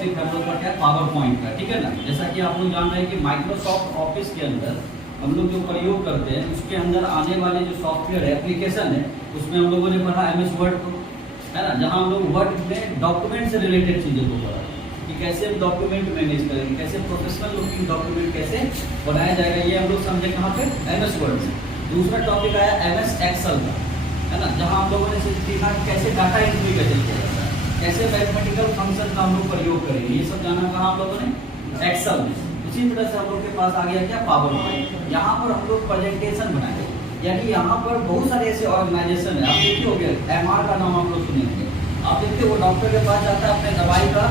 Topic हम लोग का क्या पावर पॉइंट का, ठीक है ना। जैसा कि आप लोग जान रहे हैं कि माइक्रोसॉफ्ट ऑफिस के अंदर हम लोग जो प्रयोग करते हैं उसके अंदर आने वाले जो सॉफ्टवेयर एप्लीकेशन है उसमें हम लोगों ने पढ़ा MS वर्ड को, है ना, जहाँ हम लोग वर्ड में डॉक्यूमेंट से रिलेटेड चीज़ों को पढ़ा कि कैसे हम डॉक्यूमेंट मैनेज करेंगे, कैसे प्रोफेशनल लुकिंग डॉक्यूमेंट कैसे बनाया जाएगा, ये हम लोग समझे कहाँ पे MS वर्ड में। दूसरा टॉपिक आया MS एक्सेल का, है ना, जहाँ हम लोगों ने सीखा कैसे डाटा एंट्री कैसे किया जाता है, कैसे मैथमेटिकल फंक्शन का हम लोग प्रयोग करेंगे, ये सब जाना कहाँ हम लोगों ने एक्सेल में। उसी तरह से हम लोग के पास आ गया क्या पावर पॉइंट। यहाँ पर हम लोग प्रेजेंटेशन बनाएंगे, यानी यहाँ पर बहुत सारे ऐसे ऑर्गेनाइजेशन है, आप देखिए हो गया MR का नाम आप लोग सुने होंगे, आप देखते वो डॉक्टर के पास जाता है अपने दवाई का,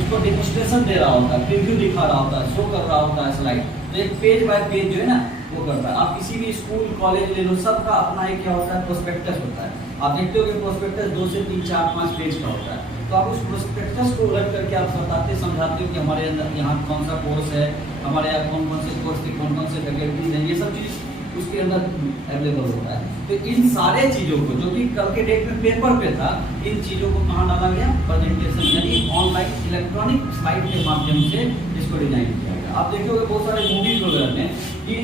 उसको डेमोस्ट्रेशन दे रहा होता है, प्रीव्यू दिखा रहा होता है, शो कर रहा होता है स्लाइड, तो एक पेज बाय पेज जो है ना वो करता है। आप किसी भी स्कूल कॉलेज ले लो, सबका अपना एक क्या होता है प्रोस्पेक्टस होता है। आप देखते हो कि प्रोस्पेक्टस 2 से 3 4 5 पेज का होता है, तो आप उस प्रोस्पेक्टस को रख करके आप बताते समझाते हो कि हमारे अंदर यहाँ कौन सा कोर्स है, हमारे यहाँ कौन कौन से कोर्स की कौन कौन से फैकल्टीज हैं, ये सब चीज़ उसके अंदर अवेलेबल होता है। तो इन सारे चीज़ों को जो कि कल के डेट में पेपर पे था, इन चीज़ों को कहाँ डाला गया प्रेजेंटेशन, यानी ऑनलाइन इलेक्ट्रॉनिक स्लाइड के माध्यम से इसको डिजाइन किया गया। आप देखोगे बहुत सारे मूवीज वगैरह में कि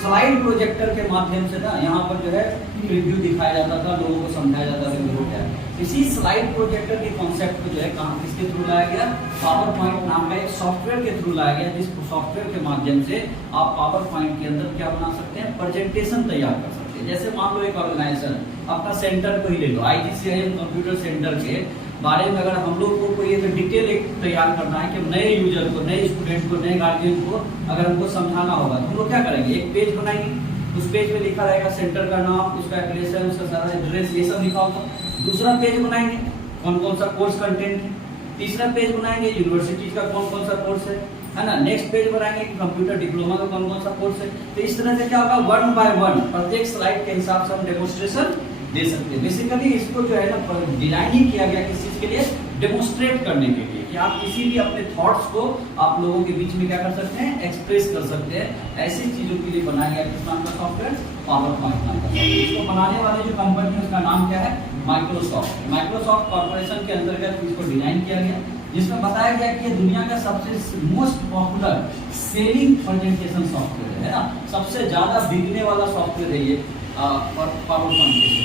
स्लाइड प्रोजेक्टर के माध्यम से ना यहाँ पर जो है रिव्यू दिखाया जाता था, लोगों को समझाया जाता था कि क्या है। इसी स्लाइड प्रोजेक्टर के कॉन्सेप्ट को जो है कहाँ किसके थ्रू लाया गया, पावर पॉइंट नाम का एक सॉफ्टवेयर के थ्रू लाया गया, जिस सॉफ्टवेयर के माध्यम से आप पावर पॉइंट के अंदर क्या बना सकते हैं, प्रेजेंटेशन तैयार कर सकते हैं। जैसे मान लो एक ऑर्गेनाइजेशन अपना सेंटर को ही ले लो, IGCIM कंप्यूटर सेंटर के बारे में अगर हम लोग को कोई एक डिटेल एक तैयार करना है कि नए यूजर को, नए स्टूडेंट को, नए गार्जियन को अगर हमको समझाना होगा तो हम लोग क्या करेंगे, एक पेज बनाएंगे, उस पेज में लिखा रहेगा सेंटर का नाम, उसका एड्रेस, उसका सारा एड्रेस, ये सब लिखा होगा। दूसरा पेज बनाएंगे कौन कौन सा कोर्स कंटेंट है, तीसरा पेज बनाएंगे यूनिवर्सिटी का कौन कौन सा कोर्स है ना, नेक्स्ट पेज बनाएंगे कि कंप्यूटर डिप्लोमा का कौन कौन सा कोर्स है। तो इस तरह से क्या होगा, 1 बाय 1 प्रत्येक स्लाइड के हिसाब से हम डेमोस्ट्रेशन दे सकते हैं। बेसिकली इसको जो है ना डिजाइन ही किया गया किस चीज के लिए, डेमोस्ट्रेट करने के लिए कि आप किसी भी अपने थॉट्स को आप लोगों के बीच में क्या कर सकते हैं, एक्सप्रेस कर सकते हैं। ऐसी चीजों के लिए बनाया गया किस नाम का सॉफ्टवेयर, पावर पॉइंट नाम का सॉफ्टवेयर। इसको बनाने वाले जो कंपनी है उसका नाम क्या है, माइक्रोसॉफ्ट। माइक्रोसॉफ्ट कॉर्पोरेशन के अंतर्गत इसको डिजाइन किया गया, जिसमें बताया गया कि ये दुनिया का सबसे most popular selling presentation software है ना, सबसे ज्यादा बिकने वाला सॉफ्टवेयर है ये पावर पॉइंट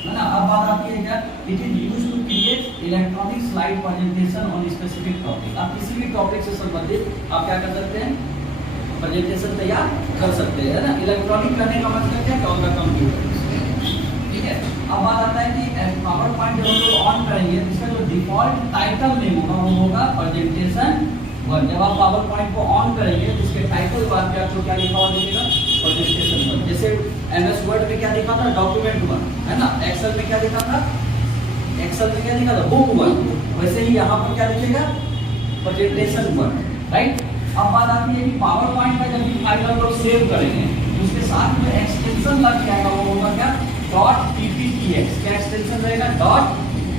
है ना। अब बात आती है क्या, it is used to create electronic slide presentation on specific topic. आप किसी भी टॉपिक से संबंधित आप क्या कर सकते हैं, प्रेजेंटेशन तैयार कर सकते हैं, है ना। इलेक्ट्रॉनिक करने का मतलब क्या है, ऑन द कंप्यूटर, ठीक है। अब बात आता है कि पावर पॉइंट जब हम लोग ऑन करेंगे इसका जो डिफॉल्ट टाइटल नेम होगा वो होगा प्रेजेंटेशन 1। जब आप पावर पॉइंट को ऑन करेंगे तो इसके टाइटल बार पे आपको क्या लिखा हुआ दिखेगा, प्रेजेंटेशन 1। जैसे MS वर्ड में क्या लिखा था, डॉक्यूमेंट 1, है ना। एक्सेल में क्या लिखा था, एक्सेल में क्या लिखा था, बुक 1, वैसे ही यहाँ पर क्या लिखेगा, प्रेजेंटेशन 1, राइट। अब बात आती है कि पावर पॉइंट का जब भी फाइल हम लोग सेव करेंगे उसके साथ में एक्सटेंशन लग जाएगा, वो होगा क्या, .pptx। क्या एक्सटेंशन रहेगा,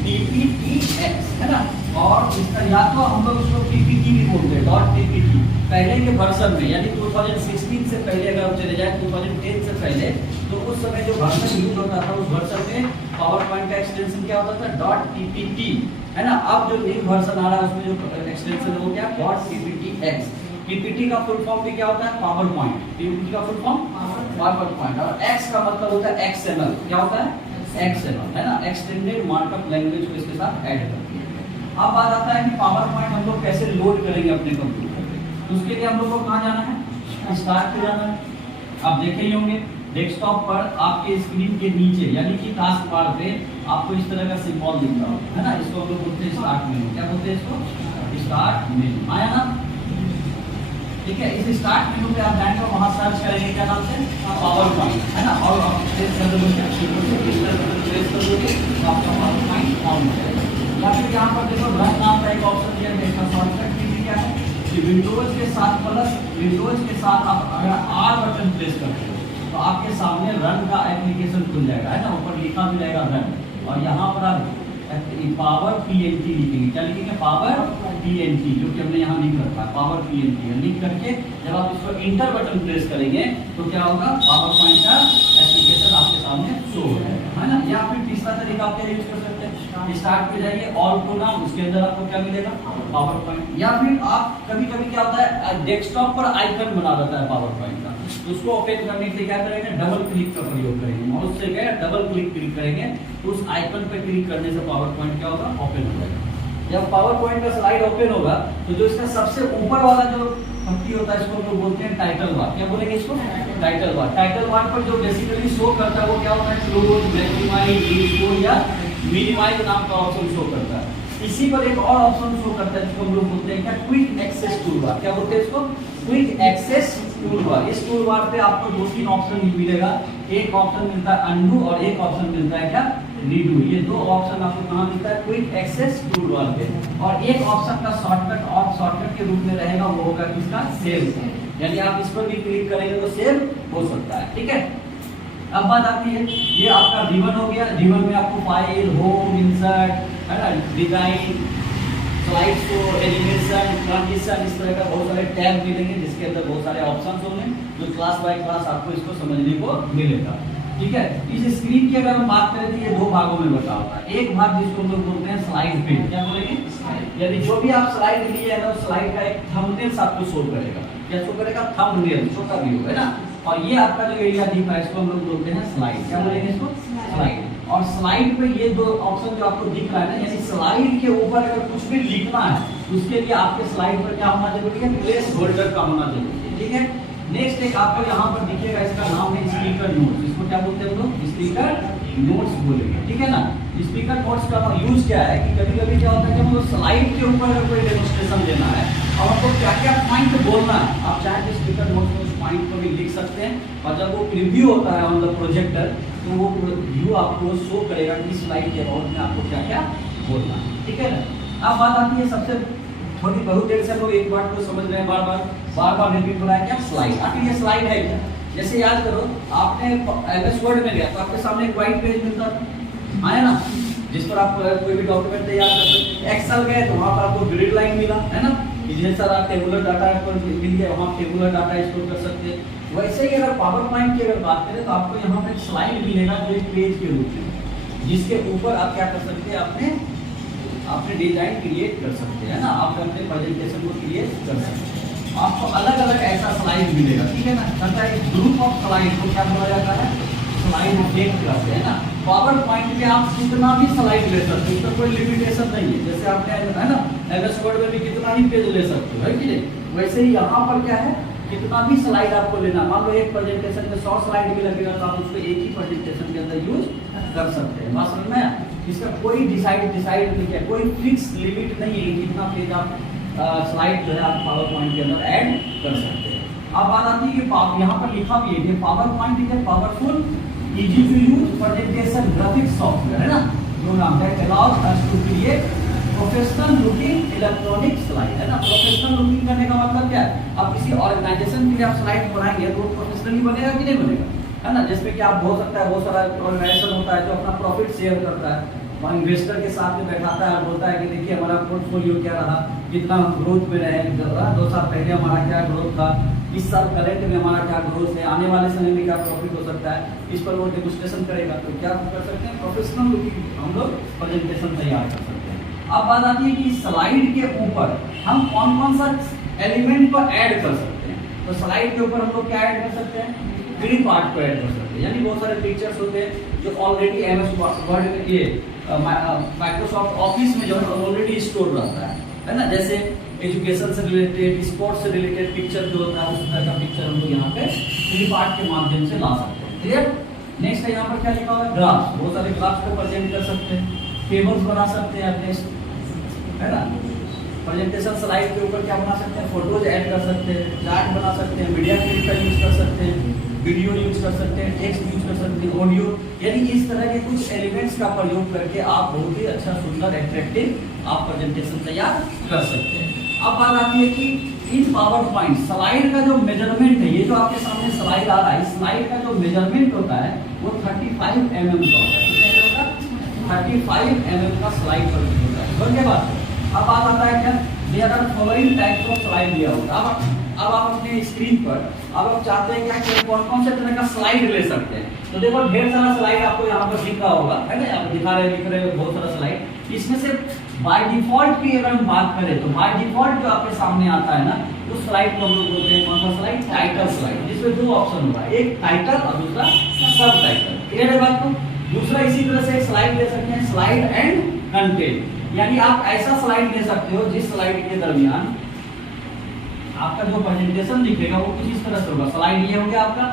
.pptx, है ना। और इसका या तो हम लोग उसको PPT भी बोलते हैं, .ppt। पहले के वर्जन में यानी 2016 से पहले अगर हम चले जाए 2010 से पहले, तो उस समय जो वर्जन यूज होता था उस वर्जन में पावर पॉइंट का एक्सटेंशन क्या होता था, .ppt, है ना। अब जो न्यू वर्जन आ रहा है उसमें जो एक्सटेंशन है वो क्या, .pptx। PPT का फुल फॉर्म भी क्या होता है, पावर पॉइंट। PPT का फुल फॉर्म पावर पॉइंट, और X का मतलब होता है XML। क्या होता है, XML, है ना, एक्सटेंडेड मार्कअप लैंग्वेज को इसके साथ ऐड करते हैं। अब बात आता है कि पावर पॉइंट हम लोग कैसे लोड करेंगे अपने कंप्यूटर पे, तो उसके लिए हम लोग को कहाँ जाना है, स्टार्ट पे जाना है। आप देखे ही होंगे डेस्कटॉप पर आपके स्क्रीन के नीचे यानी कि टास्क बार पे आपको इस तरह का सिंबल दिख रहा होगा, है ना। इसको हम लोग बोलते हैं स्टार्ट मेनू। क्या बोलते हैं इसको, स्टार्ट मेनू, आया ना, ठीक है। इस स्टार्ट मेनू पे आप जाएंगे और वहां सर्च करेंगे क्या नाम से, पावर पॉइंट, है ना। और आप प्रेस कर दोगे, प्रेस कर दोगे तो आपका पावर पॉइंट ऑन हो जाएगा। या फिर यहाँ पर देखो रन नाम का एक ऑप्शन दिया है, इसका शॉर्टकट की क्या है कि विंडोज के साथ प्लस विंडोज के साथ आप अगर R बटन प्रेस करते हो तो आपके सामने रन का एप्लीकेशन खुल जाएगा, है ना। ऊपर लिखा भी रहेगा रन, और यहाँ पर आप पावर PNT लिखेंगे। क्या लिखेंगे, पावर PNT, जो कि हमने यहाँ लिख रखा है, पावर PNT लिख करके जब आप इसको इंटर बटन प्रेस करेंगे तो क्या होगा, पावर पॉइंट का एप्लीकेशन आपके सामने शो हो जाएगा, है ना। या फिर तीसरा तरीका आप क्या यूज कर सकते हैं, स्टार्ट पे जाइए, ऑल प्रोग्राम, उसके अंदर आपको क्या मिलेगा, पावर पॉइंट। या फिर आप कभी कभी क्या होता है डेस्कटॉप पर आइकन बना रहता है पावर पॉइंट का, तो उसको ओपन करने के लिए क्या करेंगे, डबल क्लिक का प्रयोग करेंगे, माउस से क्या डबल क्लिक करेंगे तो उस आइकन पे क्लिक करने से पावर पॉइंट क्या होगा, ओपन हो जाएगा। जब पावर पॉइंट का स्लाइड ओपन होगा तो जो इसका सबसे ऊपर वाला जो पंक्ति होता है इसको हम लोग बोलते हैं टाइटल बार। क्या बोलेंगे इसको, टाइटल बार। टाइटल बार पर जो बेसिकली शो करता है वो क्या होता है, क्लोज, मैक्सिमाइज, रिस्टोर या मिनिमाइज नाम का ऑप्शन शो करता है। इसी पर एक और ऑप्शन शो करता है जिसको हम लोग बोलते हैं क्या, क्विक एक्सेस टूल बार। क्या बोलते हैं इसको, क्विक एक्सेस टूल बार। इस टूल बार पे आपको दो तीन ऑप्शन मिलेगा, एक ऑप्शन मिलता है अनडू और एक ऑप्शन मिलता है क्या, रीडू। ये दो ऑप्शन आपको कहां मिलता है, क्विक एक्सेस टूल बार पे। और एक ऑप्शन का शॉर्टकट और शॉर्टकट के रूप में रहेगा, वो होगा किसका, सेव। यानी आप इस पर भी क्लिक करेंगे तो सेव हो सकता है, ठीक है। अब बात आती है, ये आपका रिबन हो गया, रिबन में आपको फाइल, होम, इंसर्ट, है ना, design, slide show, animation, transition, इस तरह का बहुत सारे टैब मिलेंगे जिसके अंदर बहुत सारे ऑप्शंस होंगे जो क्लास बाय क्लास आपको इसको समझने को मिलेगा, ठीक है। इस स्क्रीन की अगर हम बात करें तो ये दो भागों में बटा होता है। एक भाग जिसको हम लोग बोलते हैं स्लाइड पे, क्या बोलेंगे, यानी जो भी आप स्लाइड लिए है ना स्लाइड का एक थंबनेल आपको शो करेगा। क्या शो करेगा, थंबनेल, छोटा व्यू है ना। और ये आपका जो एरिया दिख रहा है इसको हम लोग बोलते हैं स्लाइड। क्या बोलेंगे इसको, स्लाइड। और स्लाइड पे ये दो ऑप्शन जो आपको दिख रहा है ना, यानी स्लाइड के ऊपर अगर कुछ भी लिखना है उसके लिए आपके स्लाइड पर क्या होना जरूरी है, प्लेस होल्डर का होना जरूरी है, ठीक है। नेक्स्ट एक आपको यहाँ पर दिखेगा, इसका नाम है स्पीकर नोट्स। इसको क्या बोलते हैं हम लोग, स्पीकर नोट्स बोलेंगे, ठीक है ना। स्पीकर नोट्स का यूज क्या है कि कभी कभी क्या होता है कि हमको स्लाइड के ऊपर अगर कोई डेमोंस्ट्रेशन देना है और हमको क्या क्या पॉइंट बोलना है, आप चाहे तो स्पीकर नोट्स में उस पॉइंट को भी लिख सकते हैं। और जब वो प्रीव्यू होता है ऑन द प्रोजेक्टर तो वो व्यू आपको शो करेगा कि स्लाइड के अबाउट में आपको क्या क्या बोलना है, ठीक है ना। अब बात आती है सबसे थोड़ी बहुत देर से लोग एक बात को समझ रहे हैं, बार बार रिपीट हो रहा है, क्या स्लाइड। आखिर ये स्लाइड है क्या, जैसे याद करो आपने एमएस वर्ड में गया तो आपके सामने एक व्हाइट पेज मिलता है ना, जिस पर आप कोई भी डॉक्यूमेंट तैयार कर सकते हैं। एक्सेल गए तो वहां पर आपको ग्रिड लाइन मिला है ना, ढेर सारा टेबुलर डाटा पर मिल गया, वहां टेबुलर डाटा स्टोर कर सकते हैं। वैसे ही अगर पावर पॉइंट की अगर बात करें तो आपको यहाँ पे स्लाइड मिलेगा जो एक पेज के रूप में, जिसके ऊपर आप क्या कर सकते हैं, अपने डिजाइन क्रिएट कर सकते हैं ना, आप अपने प्रेजेंटेशन को क्रिएट कर सकते हैं। आपको अलग अलग ऐसा स्लाइड मिलेगा, ठीक है ना। कहता है ग्रुप ऑफ स्लाइड को क्या बोला जाता है, स्लाइड डेक करते हैं ना। पावर पॉइंट में आप कितना भी स्लाइड ले सकते हो, इसका कोई लिमिटेशन नहीं है। जैसे आपने है ना एमएस वर्ड में भी कितना ही पेज ले सकते हो, है कि नहीं। वैसे ही यहाँ पर क्या है, कितना भी स्लाइड आपको लेना, मान लो एक प्रेजेंटेशन में 100 स्लाइड भी लगेगा तो आप उसको एक ही प्रेजेंटेशन के अंदर यूज कर सकते हैं। बात समझ में, इसका कोई डिसाइड नहीं है, कोई फिक्स लिमिट नहीं है कितना पेज आप स्लाइड जो है आप पावर पॉइंट के अंदर ऐड कर सकते हैं। अब बात आती है कि यहाँ पर लिखा भी है कि PowerPoint is a powerful easy to use presentation graphics software, है ना, जो नाम है allows us to create professional looking electronic slide, है ना। प्रोफेशनल लुकिंग करने का मतलब क्या है, आप किसी ऑर्गेनाइजेशन के लिए आप स्लाइड बनाएंगे तो प्रोफेशनली बनेगा कि नहीं बनेगा, है ना। जिसमें कि आप हो सकता है बहुत सारा ऑर्गेनाइजेशन होता है जो अपना प्रॉफिट शेयर करता है और इन्वेस्टर के साथ में बैठाता है और बोलता है कि देखिए हमारा पोर्टफोलियो क्या रहा, कितना ग्रोथ में रहे, 2 साल पहले हमारा क्या ग्रोथ था, इस साल करंट में हमारा क्या ग्रोथ है, आने वाले समय में क्या प्रॉफिट हो सकता है, इस पर वो डेमोंस्ट्रेशन करेगा। तो क्या कर सकते हैं, प्रोफेशनल लुकिंग हम लोग प्रेजेंटेशन तैयार कर सकते हैं। अब बात आती है कि स्लाइड के ऊपर हम कौन कौन सा एलिमेंट को ऐड कर सकते हैं। तो स्लाइड के ऊपर हम लोग क्या ऐड कर सकते हैं, ग्रीन पार्ट को ऐड कर सकते हैं, यानी बहुत सारे पिक्चर्स होते हैं जो ऑलरेडी एमएस वर्ड में ये माइक्रोसॉफ्ट ऑफिस में जो ऑलरेडी स्टोर रहता है ना। जैसे एजुकेशन से रिलेटेड, स्पोर्ट्स से रिलेटेड पिक्चर जो होता है उस तरह का पिक्चर हम लोग यहाँ पे ग्रीन पार्ट के माध्यम से ला सकते हैं, क्लियर। नेक्स्ट है यहाँ पर क्या लिखा हुआ है, ग्राफ्स। बहुत सारे ग्राफ्स को प्रेजेंट कर सकते हैं, टेबल्स बना सकते हैं अपने, है ना। प्रेजेंटेशन स्लाइड के ऊपर क्या बना सकते हैं, फोटोज ऐड कर सकते हैं, चार्ट बना सकते हैं, मीडिया क्लिप का यूज कर सकते हैं, वीडियो यूज कर सकते हैं, टेक्स्ट यूज कर सकते हैं, ऑडियो, यानी इस तरह के कुछ एलिमेंट्स का प्रयोग करके आप बहुत ही अच्छा, सुंदर, एट्रैक्टिव आप प्रेजेंटेशन तैयार कर सकते हैं। अब बात आती है कि इन पावर पॉइंट स्लाइड का जो मेजरमेंट है, ये जो आपके सामने स्लाइड आ रहा है, स्लाइड का जो मेजरमेंट होता है वो 35 mm का होता है। कितने mm का, 35 mm का स्लाइड पर होता है। समझ गए बात। अब बात आता है क्या, there are following types of slide दिया होगा। अब आप अपने स्क्रीन पर अब आप चाहते हैं क्या कि कौन कौन से तरह का स्लाइड ले सकते हैं। तो देखो ढेर सारा स्लाइड आपको यहाँ पर दिख रहा होगा, है ना, आप दिखा रहे लिख रहे हो बहुत सारा स्लाइड। इसमें से बाय डिफॉल्ट की अगर हम बात करें तो बाय डिफॉल्ट जो आपके सामने आता है ना, उस स्लाइड को हम लोग बोलते हैं कौन सा स्लाइड? टाइटल स्लाइड, जिसमें दो ऑप्शन होगा, एक टाइटल और दूसरा सब टाइटल। क्लियर है बात को? दूसरा इसी तरह से एक स्लाइड ले सकते हैं, स्लाइड एंड कंटेंट, यानी आप ऐसा स्लाइड ले सकते हो जिस स्लाइड के दरमियान आपका जो प्रेजेंटेशन दिखेगा वो कुछ इस तरह से होगा। स्लाइड ये हो गया आपका,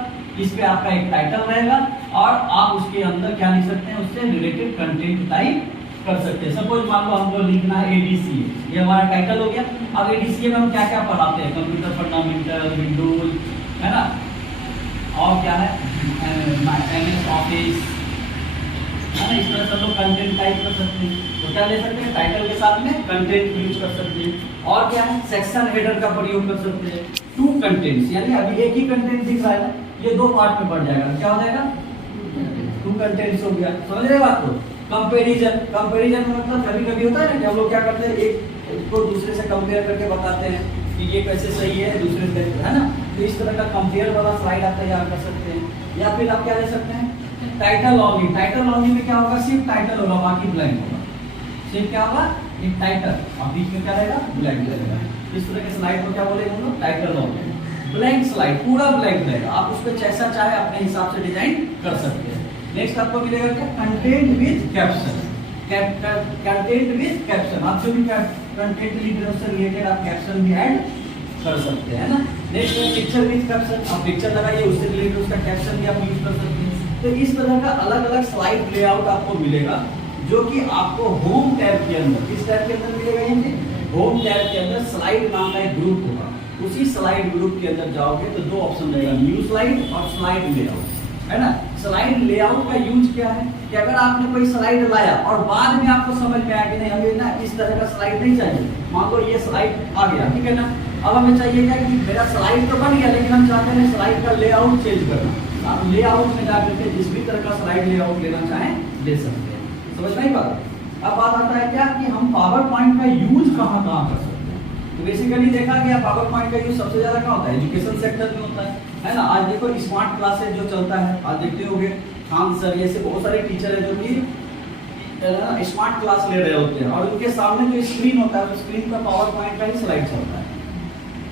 इस पे आपका एक टाइटल रहेगा और आप उसके अंदर क्या लिख सकते हैं, उससे रिलेटेड कंटेंट टाइप कर सकते हैं। सपोज मान लो हमको लिखना है एडीसीए, ये हमारा टाइटल हो गया। अब एडीसीए में हम क्या क्या पढ़ाते हैं? कंप्यूटर फंडामेंटल, विंडोज, है ना, और क्या है, एमएस ऑफिस, है ना। इस तरह से लोग कंटेंट टाइप कर सकते हैं। तो क्या ले सकते हैं? टाइटल के साथ में कंटेंट यूज कर सकते हैं। और क्या है? सेक्शन हेडर का प्रयोग कर सकते हैं। टू कंटेंट्स, यानी अभी एक ही कंटेंट दिख रहा है ना, ये दो पार्ट में बढ़ जाएगा, क्या हो जाएगा? टू कंटेंट्स हो गया। समझ रहे बात को? कंपैरिजन, कंपैरिजन मतलब कभी कभी होता है ना कि हम लोग क्या करते हैं, एक को दूसरे से कंपेयर करके बताते हैं कि ये कैसे सही है दूसरे से, है ना। तो इस तरह का कंपेयर वाला स्लाइड आप तैयार कर सकते हैं। या फिर आप क्या ले सकते हैं? Title only. टाइटल ओनली में क्या होगा? सिर्फ टाइटल होगा, बाकी ब्लैंक होगा। सिर्फ क्या होगा? एक टाइटल और बीच में क्या रहेगा? ब्लैंक रहेगा। इस तरह के स्लाइड को क्या बोलेंगे हम लोग? Title only. ब्लैंक स्लाइड, पूरा ब्लैंक रहेगा, आप उस पर जैसा चाहे अपने हिसाब से डिजाइन कर सकते हैं। नेक्स्ट आपको मिलेगा क्या? Content with caption. Content with caption, आप जो भी कंटेंट लिख रहे हो उससे रिलेटेड आप कैप्शन भी ऐड कर सकते हैं ना। नेक्स्ट है पिक्चर विद कैप्शन, आप पिक्चर लगाइए, उससे रिलेटेड उसका कैप्शन भी आप यूज कर सकते हैं। तो इस तरह का अलग अलग स्लाइड लेआउट आपको मिलेगा, जो कि आपको होम टैब के अंदर, किस टैब के अंदर मिलेगा? ये होम टैब के अंदर स्लाइड नाम का एक ग्रुप होगा। उसी स्लाइड ग्रुप के अंदर जाओगे तो दो ऑप्शन रहेगा, न्यू स्लाइड और स्लाइड लेआउट, है ना। स्लाइड लेआउट का यूज क्या है कि अगर आपने कोई स्लाइड लाया और बाद में आपको समझ में आया कि नहीं हमें ना इस तरह का स्लाइड नहीं चाहिए, मान लो ये स्लाइड आ गया, ठीक है ना, अब हमें चाहिए क्या कि मेरा स्लाइड तो बन गया लेकिन हम चाहते हैं स्लाइड का लेआउट चेंज करना। आप लेआउट में जाकर के जिस भी तरह का स्लाइड लेआउट लेना चाहें ले सकते हैं। समझ नहीं बात? अब बात आता है क्या कि हम पावर पॉइंट का यूज कहाँ कहाँ कर सकते हैं। तो बेसिकली देखा गया पावर पॉइंट का यूज सबसे ज्यादा कहाँ होता है? एजुकेशन सेक्टर में होता है ना। आज देखो स्मार्ट क्लासेस जो चलता है, आज देखते होंगे खान सर ये से बहुत सारे टीचर है जो कि स्मार्ट क्लास ले रहे होते हैं और उनके सामने जो स्क्रीन होता है, तो स्क्रीन पर पावर पॉइंट का ही स्लाइड चलता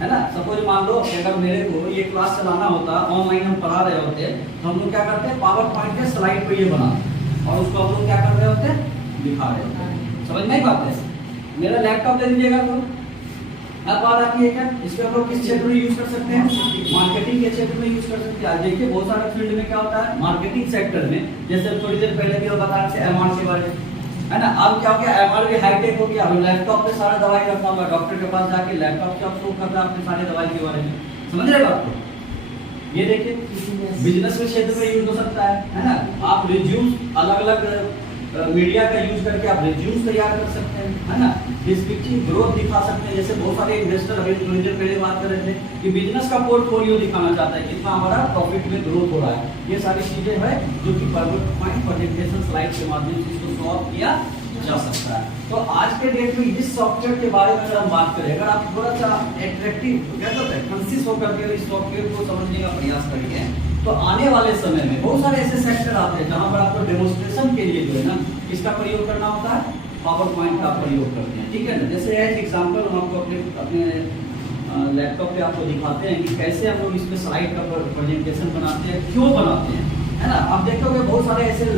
है ना। सपोज मान लो अगर मेरे को ये क्लास चलाना होता, ऑनलाइन हम पढ़ा रहे होते तो हम लोग क्या करते हैं? पावर पॉइंट के स्लाइड को ये बनाते और उसको हम लोग क्या कर रहे होते हैं? दिखा रहे होते हैं। समझ नहीं पाते? मेरा लैपटॉप दे दीजिएगा तो अब बात आती है क्या, इसके हम लोग किस क्षेत्र में यूज कर सकते हैं? मार्केटिंग के क्षेत्र में यूज कर सकते हैं। देखिए बहुत सारे फील्ड में क्या होता है, मार्केटिंग सेक्टर में, जैसे थोड़ी देर पहले भी बता रहे थे एमआर के बारे में, है ना। अब क्या हो गया, एमआर भी हाईटेक हो गया, लैपटॉप पे सारा दवाई रखा हुआ, डॉक्टर के पास जाके लैपटॉप से आप शो कर रहे हैं अपने सारे दवाई के बारे में। समझ रहे बात को? ये देखिए बिजनेस के क्षेत्र में यूज हो सकता है ना। आप रिज्यूम अलग अलग मीडिया का यूज करके आप रिज्यूम तैयार कर सकते हैं, है ना। डिस्क्रिप्टिव ग्रोथ दिखा सकते हैं। जैसे बहुत सारे इन्वेस्टर अभी थोड़ी देर पहले बात कर रहे थे कि बिजनेस का पोर्टफोलियो दिखाना चाहता है, कितना हमारा प्रॉफिट में ग्रोथ हो रहा है। ये सारी चीजें हैं जो कि पावर पॉइंट प्रेजेंटेशन स्लाइड के माध्यम से इसको सॉल्व किया जा सकता है। तो आज के डेट में इस सॉफ्टवेयर के बारे में अगर हम बात करें, अगर आप थोड़ा सा एट्रैक्टिव क्या कहते हैं कंसिस होकर के इस सॉफ्टवेयर को समझने का प्रयास करेंगे तो आने वाले समय में बहुत सारे ऐसे सेक्टर आते हैं जहां पर आपको डेमोन्स्ट्रेशन के लिए जो है ना इसका प्रयोग करना होता है, पावर पॉइंट का प्रयोग करते हैं, ठीक है ना। जैसे एक एग्जांपल हम आपको अपने लैपटॉप पे आपको दिखाते हैं कि कैसे हम लोग इसमें स्लाइड का प्रेजेंटेशन बनाते हैं, क्यों बनाते हैं, है ना। आप देखोगे बहुत सारे ऐसे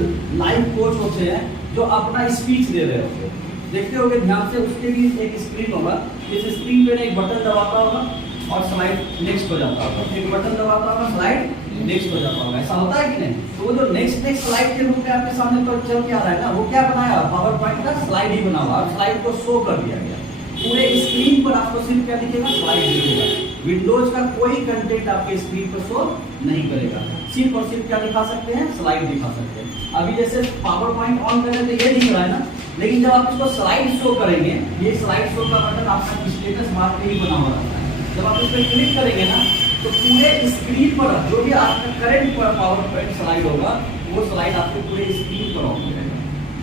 लाइव कोच होते हैं जो अपना स्पीच दे रहे होते हैं, देखते होगे ध्यान से, उसके भी एक स्क्रीन होगा, इस स्क्रीन पे एक बटन दबाता होगा और स्लाइड नेक्स्ट हो जाता होगा, एक बटन दबाता होगा स्लाइड नेक्स्ट हो जाता होगा। ऐसा होता है कि नहीं? तो वो जो नेक्स्ट स्लाइड के रूप में आपके सामने पर चल के आ रहा है ना, वो क्या बनाया? पावर पॉइंट का स्लाइड ही बना हुआ, स्लाइड को शो कर दिया गया। पूरे स्क्रीन पर आपको सिर्फ क्या दिखेगा? स्लाइड दिखेगा। विंडोज का कोई कंटेंट आपके स्क्रीन पर शो नहीं करेगा, सिर्फ और सिर्फ क्या दिखा सकते हैं? स्लाइड दिखा सकते हैं। अभी जैसे पावर पॉइंट ऑन करें तो ये दिख रहा है ना, लेकिन जब आप इसको स्लाइड शो करेंगे, ये स्लाइड शो का बटन आपका स्टेटस बार पे ही बना हुआ रहता है, जब आप इस पर क्लिक करेंगे ना तो पूरे स्क्रीन पर जो भी आपका करंट पावर पॉइंट स्लाइड होगा वो स्लाइड आपके पूरे स्क्रीन पर ऑन रहेगा।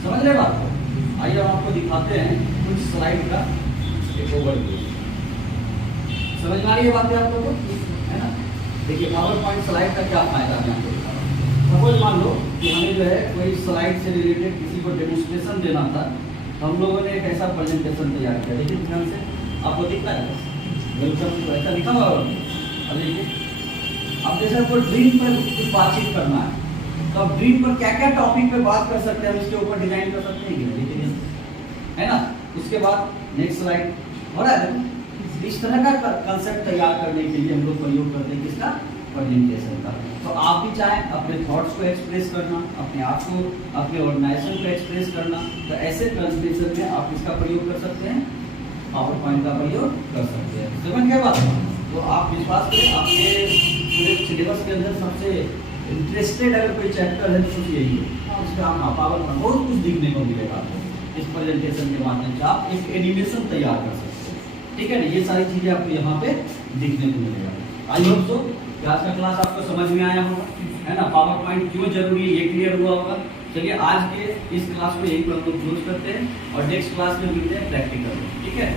समझ रहे बात को? आइए हम आपको दिखाते हैं कुछ स्लाइड का एक ओवरव्यू। समझ में आ रही है बातें आप लोगों को, है ना। देखिए पावर पॉइंट स्लाइड का क्या फायदा है आपको दिखा रहा हूं। सपोज मान लो कि हमें जो है कोई स्लाइड से रिलेटेड किसी को डेमोन्स्ट्रेशन देना था, तो हम लोगों ने एक ऐसा प्रेजेंटेशन तैयार किया, देखिए ध्यान से, आपको दिखता है वेलकम टू ऐसा लिखा हुआ है। अब देखिए, अब जैसे आपको ड्रीम पर कुछ बातचीत करना है, तो आप ड्रीम पर क्या क्या टॉपिक पे बात कर सकते हैं, इसके ऊपर डिजाइन कर सकते हैं कि देखिए, है ना। उसके बाद नेक्स्ट स्लाइड हो रहा है। इस तरह का कंसेप्ट तैयार करने के लिए हम लोग प्रयोग करते हैं किसका, प्रेजेंटेशन का। तो आप भी चाहें अपने थॉट्स को एक्सप्रेस करना, अपने आप को, अपने ऑर्गेनाइजेशन को एक्सप्रेस करना, तो ऐसे प्रेजेंटेशन में आप इसका प्रयोग कर सकते हैं, पावर पॉइंट का प्रयोग कर सकते हैं। समझ गए बात? तो आप विश्वास करें, आपके पूरे सिलेबस के अंदर सबसे इंटरेस्टेड अगर कोई चैप्टर है तो यही है। उसका हम पावर पॉइंट बहुत कुछ दिखने को मिलेगा आपको। इस प्रेजेंटेशन के माध्यम से आप एक एनिमेशन तैयार कर सकते हैं, ठीक है ना। ये सारी चीजें आपको यहाँ पे दिखने को मिलेगा। आई होप सो कि आज का क्लास आपको समझ में आया होगा, है ना। पावर पॉइंट क्यों जरूरी है ये क्लियर हुआ होगा। चलिए आज के इस क्लास को यहीं पर हम लोग क्लोज करते हैं और नेक्स्ट क्लास में मिलते हैं प्रैक्टिकल, ठीक है।